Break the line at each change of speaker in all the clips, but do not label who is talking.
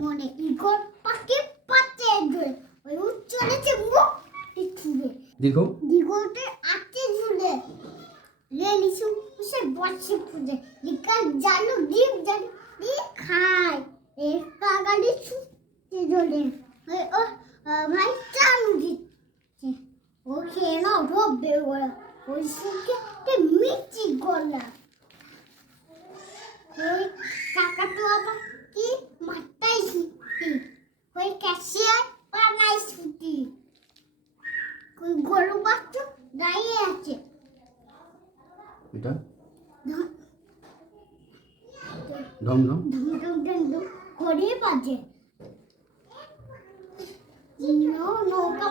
মনে ইগর পাকে পাতে ওই উচ্চলেছে মুখ ছুড়ে
দীর্ঘ
দিগোতে আটকে ঝুলে। লে লিসু সে বসে ফুটে লিকা জানো ডিপ জানো দি খায়। এ কাগালি ছুটে ওই ও ভাই চালু দিচ্ছে না রোবে ওরা ওই সুখে তে মিচি গলা ওই কাকা তো আবার কি মাথায় ছুটি ওই ক্যাশিয়ার পানায় ছুটি ওই গরু বাচ্চা দাঁড়িয়ে আছে
এটা
ধুম ধুম ধুম ধুম করে বাজে নো নৌকা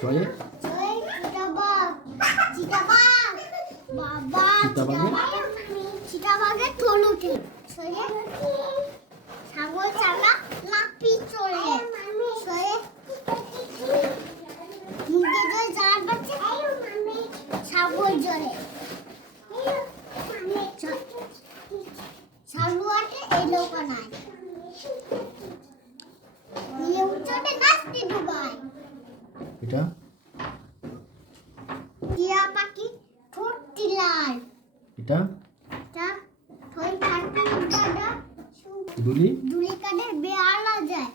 চিতাবাঘ চিতাবাঘ?
চিতাবাঘে
থলুকে সয়ে ছাগল চালা না চলে
এটা?
টিয়া পাখি ঠোঁটটি লাল
এটা?
তা থই থাকি দাদা
দুলি?
দুলি কানে বেয়ালা যায়।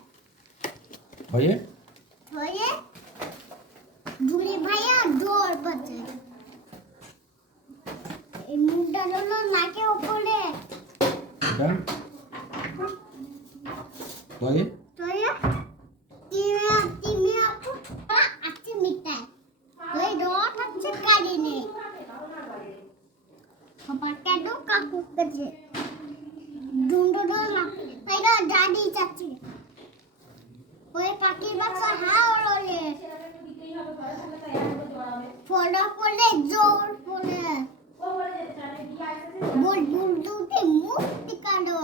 হয়ে
থয়ে দুলি ভাইয়া দৌড় বাজে এই মুখটা হলো নাকে উপরে।
এটা? হয়ে
ওই পাখির বাচ্চা হ্যাঁ ওড়ে ফোড়া পড়লে জোর পড়ে বল বুল দুটে মুক্তি কালো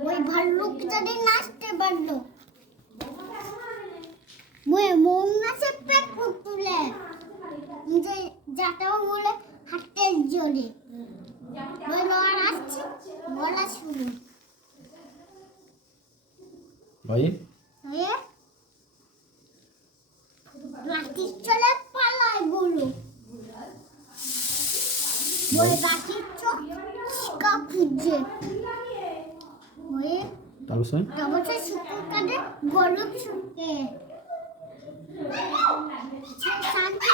ওই ভাল্লুক যদি নাচতে পারল মই মন নাচে পেট তুলে যে যাটাও বলে হাতে জোরে ওই
হয়ে
হয়ে লাঠি চলে পালায় বলো ওই লাঠির চোখ শিকা খুঁজছে হয়ে
তারপর
তারপর শুকু কাটে গলপ শুকে শান্তি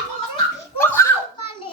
পালে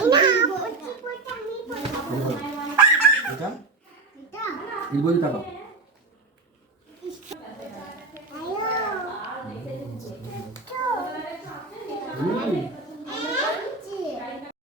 না পড়ছি পড়ছি আমি পড়ছি
এটা বলো এটা